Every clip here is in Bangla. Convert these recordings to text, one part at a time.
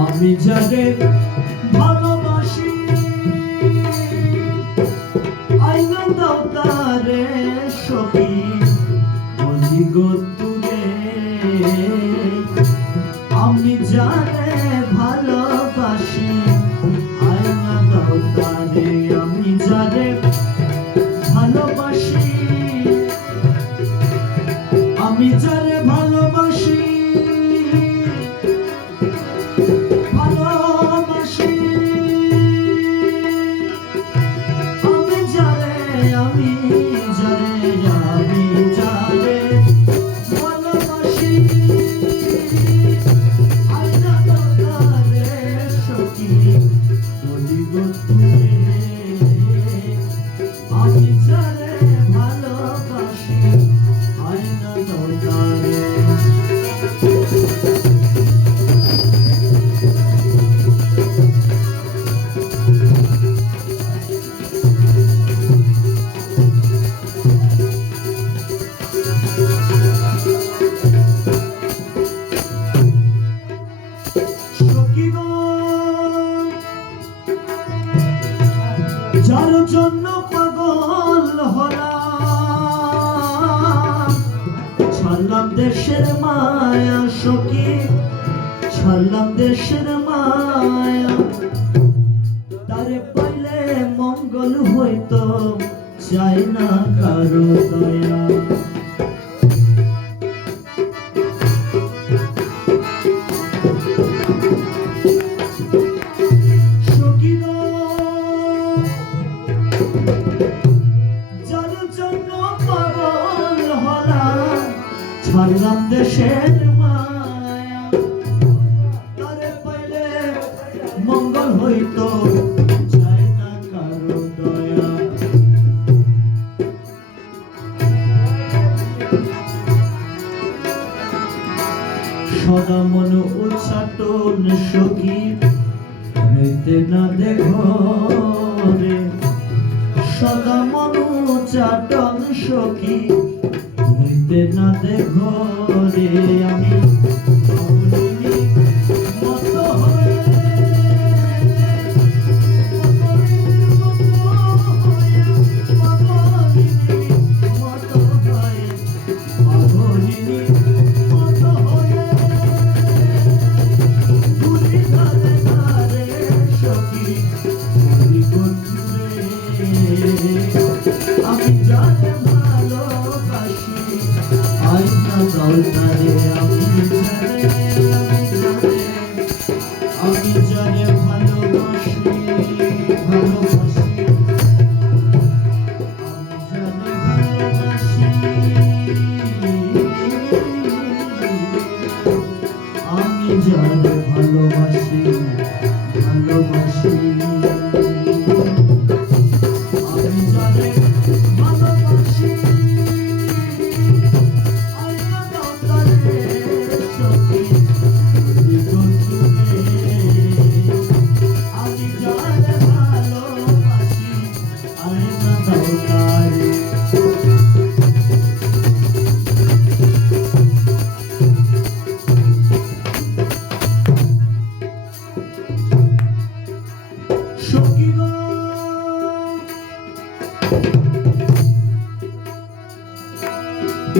আমি যারে ভালোবাসি আইনা দাও তারে সখী বলি গো তুরে আমি যারে ভালোবাসি আইনা দাও তারে আমি যারে ভালোবাসি আমি যারে ভালোবাসি যার জন্য পাগল হলাম ছাড়লাম দেশের মায়া সখী ছাড়লাম দেশের মায়া তারে পাইলে মঙ্গল হইতো চাই না কারো দয়া ছাড়লাম দেশের মায়া তারে পাইলে মঙ্গল হইতো চাই না কারো দয়া সদা মন উচ্চাটন সখী হইতে না দেখো রে সদা মন উচ্চাটন সখী হইতে না দেখো রে আমি আমি যারে ভালোবাসি আইনা দাও তারে আমি যারে ভালোবাসি আমি যারে ভালোবাসি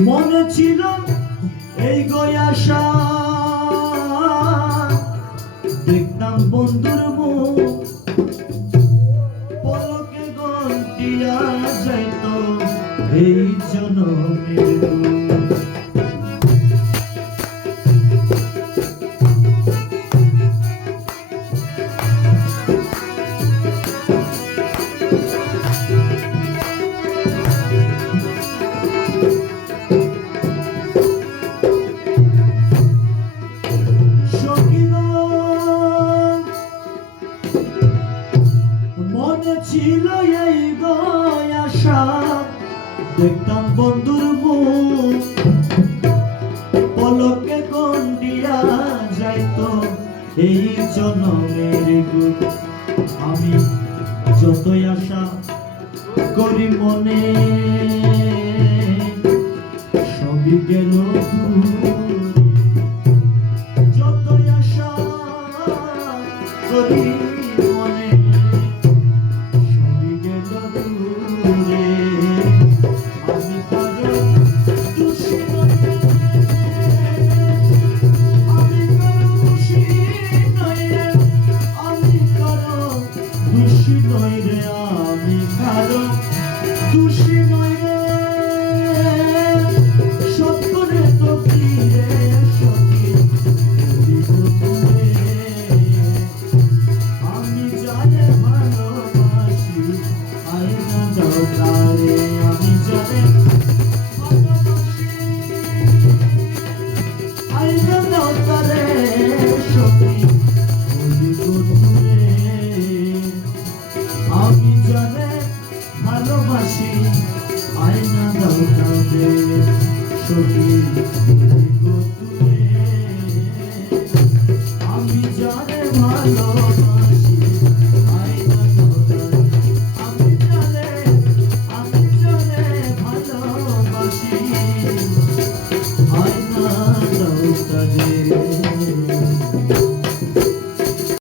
মনে ছিল এই গয়াশা দেখতাম বন্ধুর মুখ পলকে গন্টিয়া যাইত এই জনমের ছিল এই গয়াশা দেখতাম বন্ধুর মুখ পলকে গন্ডিয়া যাইতো এই জনমের গুণ আমি যতই আশা করি মনে সবই গেল যতই আশা করি মনে সবই গেল দূরে আমি কারো দোষী নই রে আমি কারো দোষী নই রে আমি কারো দোষী নই রে আমি কারো দোষী নই রে সত্যরে তো ফিরে সখী আমি জানে ভালোবাসি আয়না দাও তারে আমি জানে ভালোবাসি আয়না দাও তারে সখী আমি জানে ভালোবাসি আয়না দাও তারে সখী আমি জানে ভালো